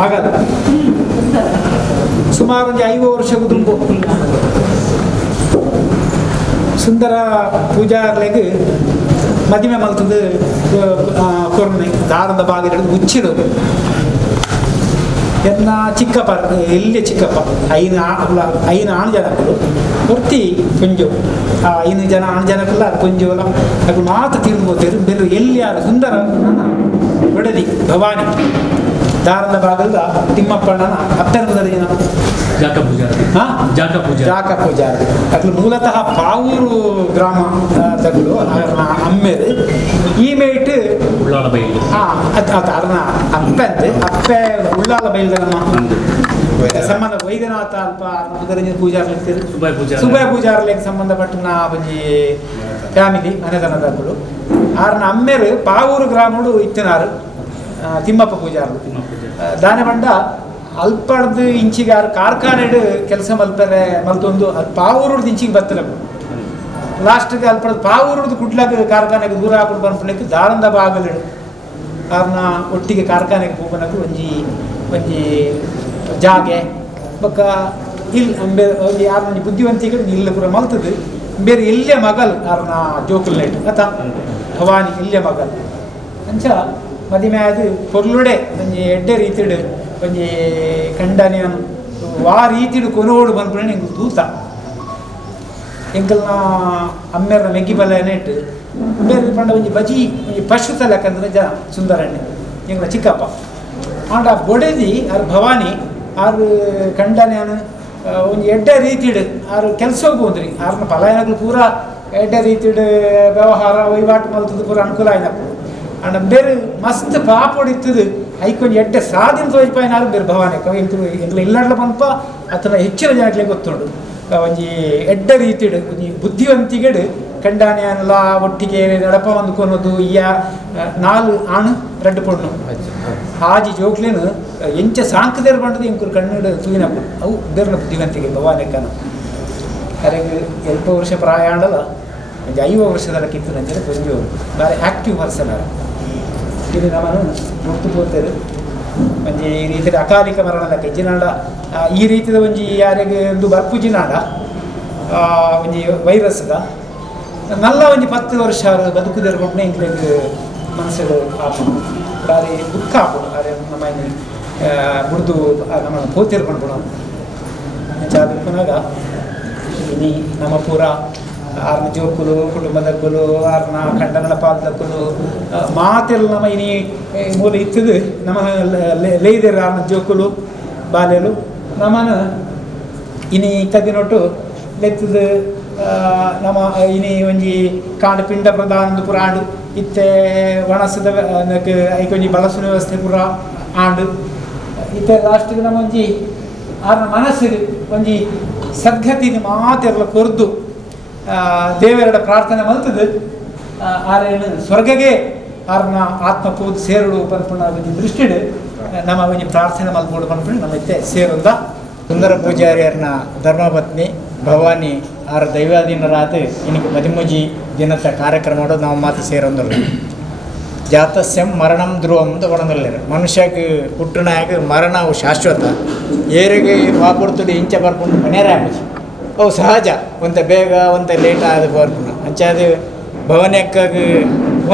ಮಗದ ಸುಮಾರು ಒಂದು 5 ವರ್ಷಕ್ಕೂ ತುಂಬ ಸುಂದರ ಪೂಜಾರ್ಲೆಗ್ ಮದುವೆ ಮಲ್ತದ್ದು ಕೊರ್ನೆ ದಾರದ ಬಾಗಿಲು ಮುಚ್ಚಿಡು ಎನ್ನ ಚಿಕ್ಕಪ್ಪ ಎಲ್ಲಿ ಚಿಕ್ಕಪ್ಪ ಐದು ಆಣು ಜನಕ್ಕಳು ಹೊರ್ತಿ ಕೊಂಜು 5 ಜನ ಆಣು ಜನಕ್ಕಲ್ಲ ಕೊಂಜು ಅಲ್ಲ ಅದು ಮಾತು ತಿಳಿದು ಹೋಗ್ತಾರೆ ಬೇರೆ ಎಲ್ಲಿ ಯಾರು ಸುಂದರ ಒಡದಿ ಭವಾನಿ ದಾರದ ಬಾಗಲ್ದ ತಿಮ್ಮಪ್ಪಣ್ಣನ ಅತ್ಯಂತ ಜನ ಜಾಕ ಪೂಜಾರಿ ಅಟ್ಲು ಮೂಲತಃ ಪಾವೂರು ಗ್ರಾಮ ತಗಲು ಅಮ್ಮೇರು ಈ ಮೇಟ್ ಅರ್ನ ಅಪ್ಪೆ ಉಳ್ಳಾಲ ಬೈಲ್ದ ಸಂಬಂಧ ವೈದ್ಯನಾಥ ಅಲ್ಪ ಪೂಜಾರ್ಲಿಕ್ತಿರು ಸುಬಾಯ್ ಪೂಜಾರ್ಲಿಕ್ಕೆ ಸಂಬಂಧಪಟ್ಟ ಒಂಜಿ ಫ್ಯಾಮಿಲಿ ಮನೆತನದಗಳು ಆರ್ನ ಅಮ್ಮೇರು ಪಾವೂರು ಗ್ರಾಮಡು ಇತ್ತಿನಾರು ತಿಮ್ಮಪ್ಪ ಪೂಜಾರು ದಾನೆ ಬಂಡ ಅಲ್ಪಡ್ದು ಇಂಚಿಗೆ ಕಾರ್ಖಾನೆಡು ಕೆಲಸ ಮಲ್ತೊಂದು ಅದು ಪಾವೂರದ್ದು ಇಂಚಿಗೆ ಬರ್ತಲ್ಲ ಲಾಸ್ಟ್ಗೆ ಅಲ್ಪಡ್ದು ಪಾವೂರದ್ದು ಕುಡ್ಲಾಗ ಕಾರ್ಖಾನೆಗೆ ದೂರ ಹಾಕೊಂಡು ಬಂದ್ಬಿಡಕ್ಕೆ ದಾರಂದ ಬಾಗಲು ಅವ್ರನ್ನ ಒಟ್ಟಿಗೆ ಕಾರ್ಖಾನೆಗೆ ಹೋಗೋಣಕ್ಕೆ ಒಂಜಿ ಜಾಗೆ ಬೊಕ್ಕ ಇಲ್ಲಿ ಒಂಜಿ ಯಾರು ಬುದ್ಧಿವಂತಿಗೆ ಇಲ್ಲ ಪೂರ ಮಲ್ತದ್ದು ಬೇರೆ ಎಲ್ಲೇ ಮಗಲ್ ಅವ್ರನ್ನ ಜೋಕುಲ್ ನೈಟ್ ಅತ ಭವಾನಿ ಎಲ್ಲೇ ಮಗಲ್ ಅಂಚ ಮದುವೆ ಅದು ಪೊರ್ಲುಡೆ ಒಂಜಿ ಎಡ್ಡೆ ರೀತಿಡು ಒಂಜಿ ಕಂಡನೆ ವಾ ರೀತಿಡು ಕೊನೋಡು ಬಂದ್ಬಿಡ ನಿಂಗೆ ದೂತ ಎಂಕಲ್ನ ಅಮ್ಮೆರ ಮೆಗ್ಗಿ ಬಲ್ಲೆನೆ ಇಟ್ಟು ಬೇರೆ ಪಂಡ ಒಂಜಿ ಬಜಿ ಒಂಜಿ ಪಶು ತಲೆಕಂದ್ರೆ ಜನ ಸುಂದರಣ್ಣೆ ಎಂಗ್ಲ ಚಿಕ್ಕಪ್ಪ ಆಂಡ ಬೊಡೆದಿ ಆರು ಭವಾನಿ ಆರು ಕಂಡನೆ ಒಂಜಿ ಎಡ್ಡೆ ರೀತಿಡು ಆರು ಕೆಲಸ ಹೋಗ್ಬೋದ್ರಿ ಆರ್ನ ಪಲಾಯನಗಳು ಪೂರ ಎಡ್ಡೆ ರೀತಿಡು ವ್ಯವಹಾರ ವಹಿವಾಟು ಮಲ್ತದ್ದು ಪೂರ ಅನುಕೂಲ ಆಯ್ನಪ್ಪ ಅಂಡ ಬೇರೆ ಮಸ್ತ್ ಪಾಪೊಡಿತ್ತದು ಐಕೊಂದು ಎಡ್ಡೆ ಸಾಧಿನ ತೋಜ್ಪಾಯಿನಾರು ಬೇರೆ ಭವಾನಿ ಎಂಕ್ಲ ಇಲ್ಲಡ್ಲ ಬಂಪ ಅಥವಾ ಹೆಚ್ಚಿನ ಜನಕ್ಕೆ ಗೊತ್ತುಂಡು ಒಂಜಿ ಎಡ್ಡ ರೀತಿಡು ಒಂಜಿ ಬುದ್ಧಿವಂತಿಗೆಡು ಕಂಡಾನೆಲ್ಲ ಒಟ್ಟಿಗೆ ನಡಪ ಹೊಂದ್ಕೊನೋದು ಈ 4 ಆಣು 2 ಪೊಣ್ಣು ಹಾಜಿ ಜೋಕ್ಲೇನು ಎಂಚ ಸಾಂಕದೇರು ಬಂಡದು ಎಂಕುರು ಕಣ್ಣು ತೂಯಿನಪ್ಪು ಅವು ಬೇರೆ ಬುದ್ಧಿವಂತಿಗೆ ಭವಾನಿಕನ ಅರೆಗೆ ಎಲ್ಪ ವರ್ಷ ಪ್ರಾಯ ಆಂಡಲ್ಲ ಒಂದು 5 ವರ್ಷದ ಕಿತ್ತು ನಂತರ ಕೊಂಜು ಬಾರಿ ಆ್ಯಕ್ಟಿವ್ ಪರ್ಸನ್ ಅರ ಇದು ನಮ್ಮನ್ನು ಮುಕ್ತು ಪೋತರು ಒಂಜಿ ಈ ರೀತಿ ಅಕಾಲಿಕ ಮರಣದ ಕೆಜ್ಜಿನಾಡ ಈ ರೀತಿಯ ಒಂಜಿ ಯಾರಿಗೆ ಒಂದು ಬರ್ಪುಜಿನಾಡ ಒಂಜಿ ವೈರಸ್ದ ನಲ್ಲ ಒಂಜಿ 10 ವರ್ಷ ಬದುಕುದಿರು ಕೊಟ್ಟನೆ ಇಂಗ್ಲಿಗೆ ಮನಸ್ಸು ಆಪು ಬಾರಿ ದುಃಖ ಆಪು ಅರೆ ನಮ್ಮ ಬುಡ್ದು ನಮ್ಮನ್ನು ಪೋತಿರ್ಕೊಂಡು ಅದು ಪುನಗ ಇನಿ ನಮ್ಮ ಪೂರ ಆರ್ನ ಜೋಕುಲು ಕುಟುಂಬದಕ್ಕಲು ಆರ್ನ ಖಂಡನ ಪಾದಕ್ಕಲು ಮಾತೆಲ್ಲ ನಮ್ಮ ಇನಿ ಮೂಲ ಇತ್ತದು ನಮ್ಮ ಲೇದರ್ ಆರ್ನ ಜೋಕುಲು ಬಾಲೆಲು ನಮ್ಮನ ಇನಿ ಕದಿನೊಟ್ಟು ಲೆತ್ತದ ನಮ್ಮ ಇನಿ ಒಂಜಿ ಕಾಂಡ ಪಿಂಡ ಪ್ರಧಾನದ ಪುರ ಆಂಡು ಇತ್ತೆ ಒಣಸದ ಐಕೊಂಜಿ ಬಳಸುನ ವ್ಯವಸ್ಥೆ ಪುರ ಆಂಡು ಇತ್ತೆ ಲಾಸ್ಟಿಗೆ ನಮ್ಮ ಒಂಜಿ ಆರ್ನ ಮನಸ್ಸಿಗೆ ಒಂಜಿ ಸದ್ಗತಿನ ಮಾತೆಲ್ಲ ಕೊರ್ದು ದೇವರ ಪ್ರಾರ್ಥನೆ ಮಲ್ತದ್ದು ಆರೇನು ಸ್ವರ್ಗಗೆ ಆರ್ನ ಆತ್ಮ ಪೂಜೆ ಸೇರುಡು ಪನ್ಪುಣ ಒಂಜಿ ದೃಷ್ಟಿಡು ನಮ್ಮ ಒಂಜಿ ಪ್ರಾರ್ಥನೆ ಮಲ್ಪೋಡು ಪನ್ಪುಣ ನಮ್ಮ ಇತ್ತೆ ಸೇರುದ ಸುಂದರ ಪೂಜಾರಿಯರ್ನ ಧರ್ಮಪತ್ನಿ ಭವಾನಿ ಆರ ದೈವಾಧೀನರಾದ ಇನಿಗೆ 13 ದಿನದ ಕಾರ್ಯಕ್ರಮ ನಾವು ಮಾತು ಸೇರೊಂದಲ್ಲ ಜಾತಸ್ಯಂ ಮರಣಂ ಧ್ರುವಂ ಅಂತ ಕೊಡೋದಿಲ್ಲ ಮನುಷ್ಯಕ್ಕೆ ಹುಟ್ಟುನಾಗ ಮರಣವು ಶಾಶ್ವತ ಏರಿಗೆ ವಾಪುರ್ತುಡು ಇಂಚ ಬರ್ಕೊಂಡು ಮನೆಯರೇ ಆಗಿ ಅವು ಸಹಜ ಒಂತ ಬೇಗ ಒಂತ ಲೇಟ್ ಆದ ಬರ್ಪುಣ ಅಂಚಾದ ಭವನಕ್ಕಾಗಿ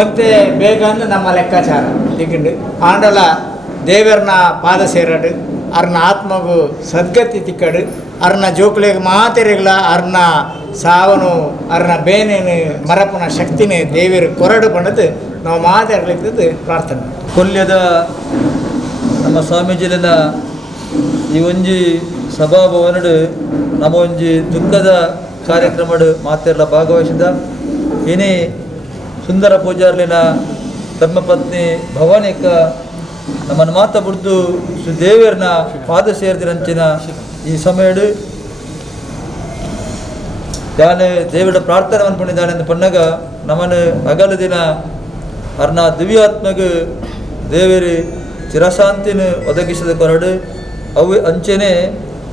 ಒಂತೆ ಬೇಗ ಅಂದ್ರೆ ನಮ್ಮ ಲೆಕ್ಕಾಚಾರ ತಿಕ್ಕಿಂಡು ಆಂಡಲ ದೇವರನ್ನ ಪಾದ ಸೇರಡು ಅರ್ನ ಆತ್ಮಗೂ ಸದ್ಗತಿ ತಿಕ್ಕಡು ಅರ್ನ ಜೋಕ್ಲೆಗೆ ಮಾತೆರೆಗ್ಲ ಅರ್ನ ಸಾವನು ಅರ್ನ ಬೇನೇನು ಮರಪನ ಶಕ್ತಿನೇ ದೇವರು ಕೊರಡು ಪಂಡದು ನಾವು ಮಾತಾಡ್ಲಿಕ್ಕೆ ಪ್ರಾರ್ಥನೆ ಕೊಲ್ಯದ ನಮ್ಮ ಸ್ವಾಮೀಜಿನ ಈ ಒಂಜಿ ಸಭಾಭವನಡು ನಮ್ಮ ಒಂಜಿ ದುಃಖದ ಕಾರ್ಯಕ್ರಮಡು ಮಾತೆರ್ಲ ಭಾಗವಹಿಸಿದ ಇನಿ ಸುಂದರ ಪೂಜಾರ್ಲಿನ ಧರ್ಮಪತ್ನಿ ಭವಾನಿಕ ನಮ್ಮನ್ನು ಮಾತ ಬಿಡ್ದು ದೇವರನ್ನ ಪಾದ ಸೇರಿದಿರಂಚಿನ ಈ ಸಮಯಡು ಯಾನೆ ದೇವರ ಪ್ರಾರ್ಥನೆ ಅನ್ಕೊಂಡಿದ್ದಾನೆ ಅಂತ ಪನ್ನಗ ನಮ್ಮನ್ನು ಅಗಲ ದಿನ ಅರ್ನ ದಿವ್ಯಾತ್ಮಗ ದೇವರು ಚಿರಶಾಂತಿನ ಒದಗಿಸಿದ ಕೊರಡು ಅವು ಅಂಚೆನೆ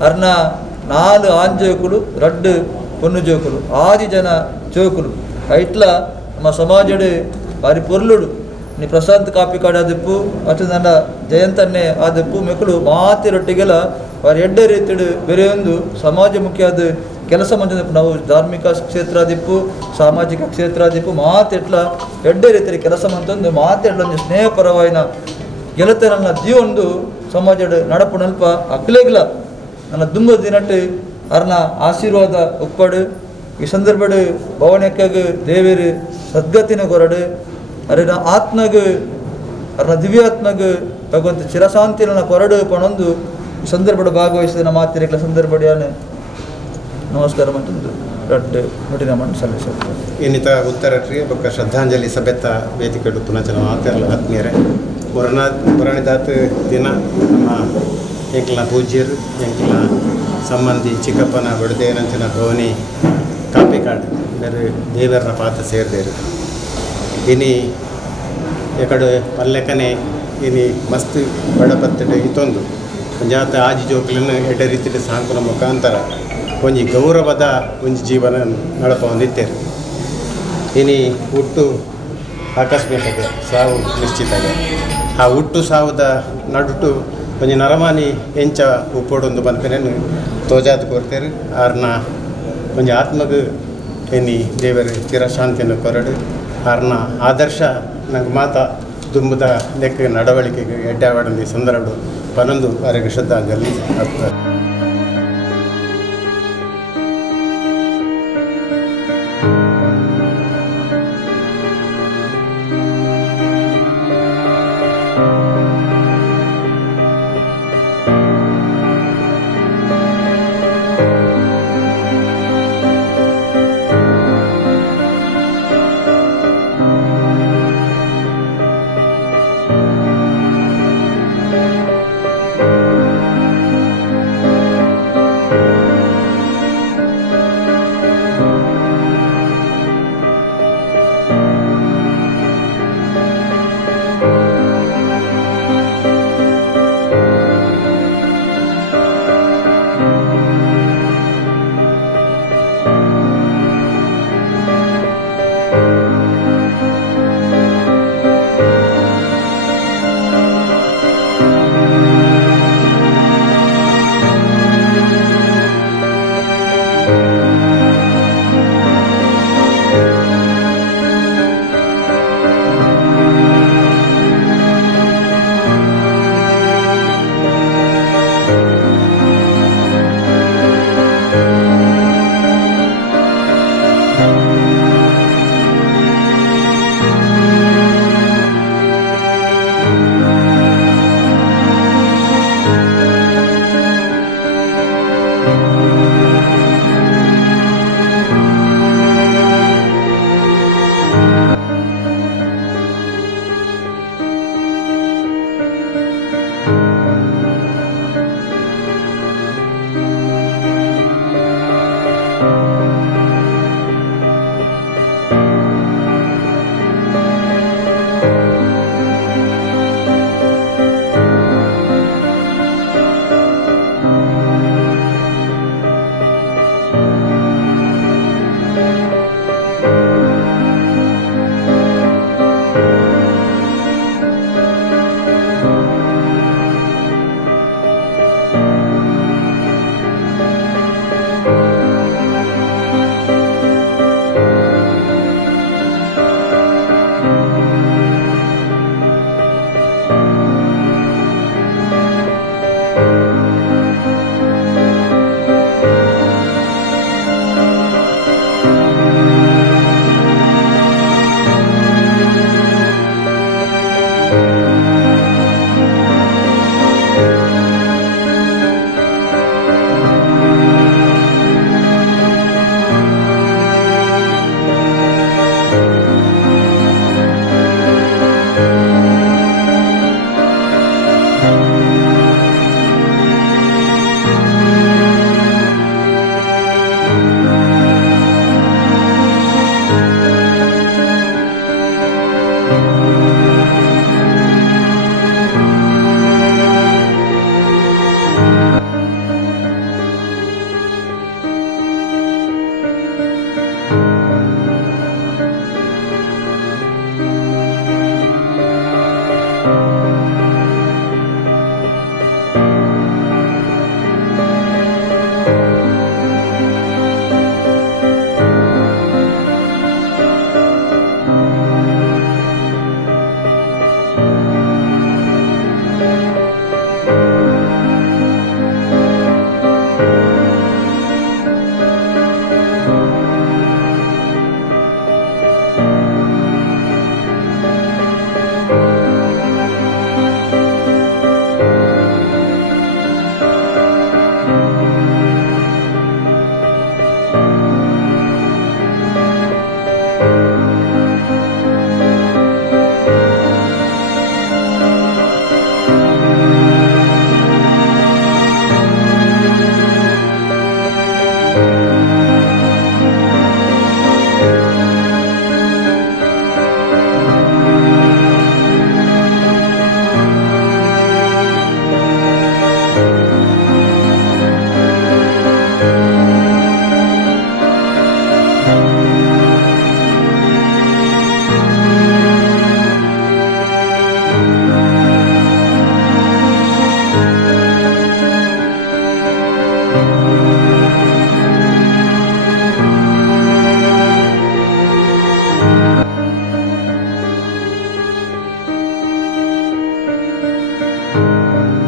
ಅರ್ನ 4 ಆಂಜೋಕುಲು 2 ಪೊನ್ನು ಜೋಕುಲು 6 ಜನ ಜೋಕುಲು ಐಟ್ಲ ನಮ್ಮ ಸಮಾಜಡು ಬಾರಿ ಪೊರ್ಲುಡು ನೀ ಪ್ರಶಾಂತ್ ಕಾಪಿ ಕಾರ್ಡ್ ಆದಿಪ್ಪು ಅಷ್ಟು ನನ್ನ ಜಯಂತನ್ನೇ ಆದಿಪ್ಪು ಮೆಕ್ಕಳು ಮಾತಿರೊಟ್ಟಿಗೆಲ್ಲ ಅವ್ರ ಎಡ್ಡೆ ರೀತಿಡು ಬೇರೆ ಒಂದು ಸಮಾಜಮುಖಿಯಾದ ಕೆಲಸ ಮಂಜು ನಾವು ಧಾರ್ಮಿಕ ಕ್ಷೇತ್ರ ಆದಿಪ್ಪು ಸಾಮಾಜಿಕ ಕ್ಷೇತ್ರ ಆದಿಪ್ಪು ಮಾತೆಟ್ಲ ಎಡ್ಡೆ ರೀತಿಯಲ್ಲಿ ಕೆಲಸ ಮಂತಂದು ಮಾತೆಟ್ಲ ಒಂದು ಸ್ನೇಹಪರವಾಯಿನ ಗೆಳತನ ಜೀವೊಂದು ಸಮಾಜದ ನಡಪು ನಲ್ಪ ಅಕ್ಲೇಗ್ಲ ನನ್ನ ದುಂಬ ದಿನಟ್ಟು ಅರ್ನ ಆಶೀರ್ವಾದ ಉಪ್ಪಡು ಈ ಸಂದರ್ಭಡು ಭವನಕ್ಕಾಗ ದೇವೇರು ಸದ್ಗತಿನ ಕೊರಡು ಅರಿನ ಆತ್ಮಗ ಅರ್ನ ದಿವ್ಯಾತ್ಮಗ ಭಗವಂತ ಚಿರಶಾಂತಿನ ಕೊರಡು ಪಣೊಂದು ಈ ಸಂದರ್ಭದ ಭಾಗವಹಿಸಿದ ಮಾತಿರಕ್ಲ ಸಂದರ್ಭಡಿಯಾನೆ ನಮಸ್ಕಾರ ಮಂತಂದು ರಟ್ಟು ಮುಟಿನ ಮಣ್ಣು ಸಲ್ಲಿಸಿದ್ರು ಇನ್ನಿತ ಉತ್ತರಟ್ರಿ ಬೊಕ್ಕ ಶ್ರದ್ಧಾಂಜಲಿ ಸಭೆತ್ತ ವೇದಿಕೆಡು ಪುನಃ ಮಾತೆರಲ್ಲ ಆತ್ಮೀಯರೇ ಮುರಣಿದಾತ ದಿನ ನಮ್ಮ ಎಂಕ್ಲ ಪೂಜ್ಯರು ಎಂಕ್ಲ ಸಂಬಂಧಿ ಚಿಕ್ಕಪ್ಪನ ಬಡದೇನಂಚಿನ ಭವನಿ ಕಾಪಿ ಕಾರ್ಡ್ ಬೇರೆ ದೇವರ ಪಾತ್ರ ಸೇರಿದೇರು ಇನಿ ಎಕಡೆ ಪಲ್ಲೆಕನೆ ಇನಿ ಮಸ್ತ್ ಬಡಪತ್ತಡೆ ಇತ್ತೊಂದು ಜಾತ ಆಜಿ ಜೋಕ್ಲನ್ನು ಎಡ್ಡೆ ರೀತಿಯ ಸಾಂಕುನ ಮುಖಾಂತರ ಒಂಜಿ ಗೌರವದ ಒಂಜಿ ಜೀವನ ನಡಪ ಹೊಂದಿತ್ತೇರು ಇನಿ ಹುಟ್ಟು ಆಕಸ್ಮಿಕತೆ ಸಾವು ನಿಶ್ಚಿತಗೆ ಆ ಹುಟ್ಟು ಸಾವುದ ನಡುಟು ಒಂಜಿ ನರಮಾನಿ ಎಂಚ ಉಪ್ಪೊಡೊಂದು ಬಂತನೇನು ತೋಜಾತ್ ಕೊರ್ತೇರು ಆರ್ನ ಒಂಜಿ ಆತ್ಮಗೂ ಎನ್ನಿ ದೇವರ ಚಿರಶಾಂತಿಯನ್ನು ಕೊರಡು ಆರ್ನ ಆದರ್ಶ ನಂಗೆ ಮಾತ ದುಂಬದ ಲೆಕ್ಕ ನಡವಳಿಕೆಗೆ ಎಡ್ಡಾವಡಂದಿ ಸಂದರ್ಭ ಪನೊಂದು ಅವರಿಗೆ ಶ್ರದ್ಧಾಂಜಲಿ ಆಗ್ತದೆ.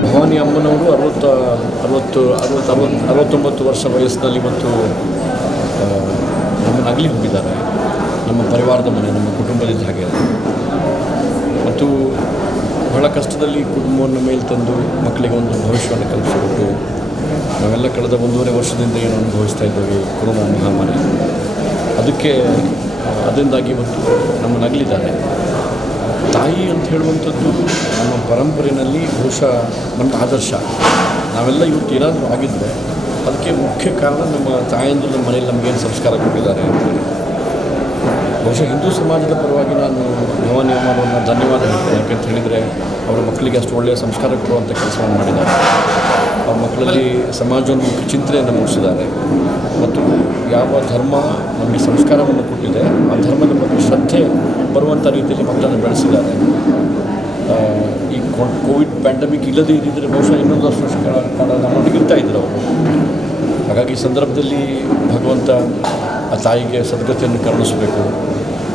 ಭವಾನಿ ಅಮ್ಮನವರು 69 ವರ್ಷ ವಯಸ್ಸಿನಲ್ಲಿ ಮತ್ತು ನಮ್ಮನ್ನು ಅಗಲಿ ಹೋಗಿದ್ದಾರೆ. ನಮ್ಮ ಪರಿವಾರದ ಮನೆ, ನಮ್ಮ ಕುಟುಂಬದ ಹಾಗೆ ಅದು. ಮತ್ತು ಬಹಳ ಕಷ್ಟದಲ್ಲಿ ಕುಟುಂಬವನ್ನು ಮೇಲೆ ತಂದು ಮಕ್ಕಳಿಗೆ ಒಂದು ಭವಿಷ್ಯವನ್ನು ಕಲ್ಪಿಸಿಕೊಟ್ಟು ನಾವೆಲ್ಲ ಕಳೆದ 1.5 ವರ್ಷದಿಂದ ಏನು ಅನುಭವಿಸ್ತಾ ಇದ್ದೇವೆ ಕೊರೋನಾ ಮಹಾಮಾರಿ, ಅದರಿಂದಾಗಿ ಇವತ್ತು ನಮ್ಮನ್ನು ಅಗಲಿದ್ದಾರೆ. ತಾಯಿ ಅಂತ ಹೇಳುವಂಥದ್ದು ನಮ್ಮ ಪರಂಪರೆಯಲ್ಲಿ ಬಹುಶಃ ನಮ್ಮ ಆದರ್ಶ. ನಾವೆಲ್ಲ ಇವತ್ತು ಏನಾದರೂ ಆಗಿದ್ದರೆ ಅದಕ್ಕೆ ಮುಖ್ಯ ಕಾರಣ ನಮ್ಮ ತಾಯಂದಿರು ನಮ್ಮ ಮನೆಯಲ್ಲಿ ನಮಗೇನು ಸಂಸ್ಕಾರ ಕೊಟ್ಟಿದ್ದಾರೆ ಅಂತೇಳಿ. ಬಹುಶಃ ಹಿಂದೂ ಸಮಾಜದ ಪರವಾಗಿ ನಾನು ಭವಾನಿ ಅಮ್ಮನವ್ರನ್ನ ಧನ್ಯವಾದ ಹೇಳ್ತೇನೆ. ಯಾಕೆಂತ ಹೇಳಿದರೆ ಅವರ ಮಕ್ಕಳಿಗೆ ಅಷ್ಟು ಒಳ್ಳೆಯ ಸಂಸ್ಕಾರ ಕೊಡುವಂಥ ಕೆಲಸವನ್ನು ಮಾಡಿದ್ದಾರೆ. ಅವ್ರ ಮಕ್ಕಳಲ್ಲಿ ಸಮಾಜೋನ್ಮುಖಿ ಚಿಂತನೆಯನ್ನು ಮೂಡಿಸಿದ್ದಾರೆ ಮತ್ತು ಯಾವ ಧರ್ಮ ನಮಗೆ ಸಂಸ್ಕಾರವನ್ನು ಕೊಟ್ಟಿದೆ ಆ ಧರ್ಮದ ಬಗ್ಗೆ ಶ್ರದ್ಧೆ ಬರುವಂಥ ರೀತಿಯಲ್ಲಿ ಮಕ್ಕಳನ್ನು ಬೆಳೆಸಿದ್ದಾರೆ. ಈ ಕೋವಿಡ್ ಪ್ಯಾಂಡಮಿಕ್ ಇಲ್ಲದೇ ಇದ್ದಿದ್ದರೆ ಬಹುಶಃ ಇನ್ನೊಂದು ವರ್ಷ ಕಾಲ ನಮ್ಮೊಟ್ಟಿಗೆ ಇರ್ತಾ ಇದ್ದರು ಅವರು. ಹಾಗಾಗಿ ಈ ಸಂದರ್ಭದಲ್ಲಿ ಭಗವಂತ ಆ ತಾಯಿಗೆ ಸದ್ಗತಿಯನ್ನು ಕರುಣಿಸಬೇಕು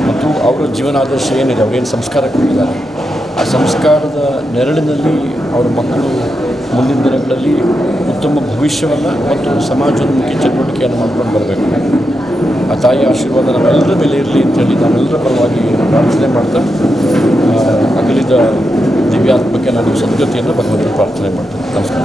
ಮತ್ತು ಅವರ ಜೀವನಾದರ್ಶ ಏನಿದೆ, ಅವರೇನು ಸಂಸ್ಕಾರ ಕೊಟ್ಟಿದ್ದಾರೆ ಆ ಸಂಸ್ಕಾರದ ನೆರಳಿನಲ್ಲಿ ಅವರ ಮಕ್ಕಳು ಮುಂದಿನ ದಿನಗಳಲ್ಲಿ ಉತ್ತಮ ಭವಿಷ್ಯವನ್ನು ಮತ್ತು ಸಮಾಜೋನ್ಮುಖಿ ಚಟುವಟಿಕೆಯನ್ನು ಮಾಡ್ಕೊಂಡು ಬರಬೇಕು. ಆ ತಾಯಿಯ ಆಶೀರ್ವಾದ ನಮ್ಮೆಲ್ಲರ ಮೇಲೆ ಇರಲಿ ಅಂತೇಳಿ ನಾವೆಲ್ಲರ ಪರವಾಗಿ ಪ್ರಾರ್ಥನೆ ಮಾಡ್ತಾ ಅಗಲಿದ ದಿವ್ಯಾತ್ಮಕ್ಕೆ ನಾನು ಸದ್ಗತಿಯನ್ನು ಭಗವಂತನ ಪ್ರಾರ್ಥನೆ ಮಾಡ್ತೇನೆ. ನಮಸ್ಕಾರ.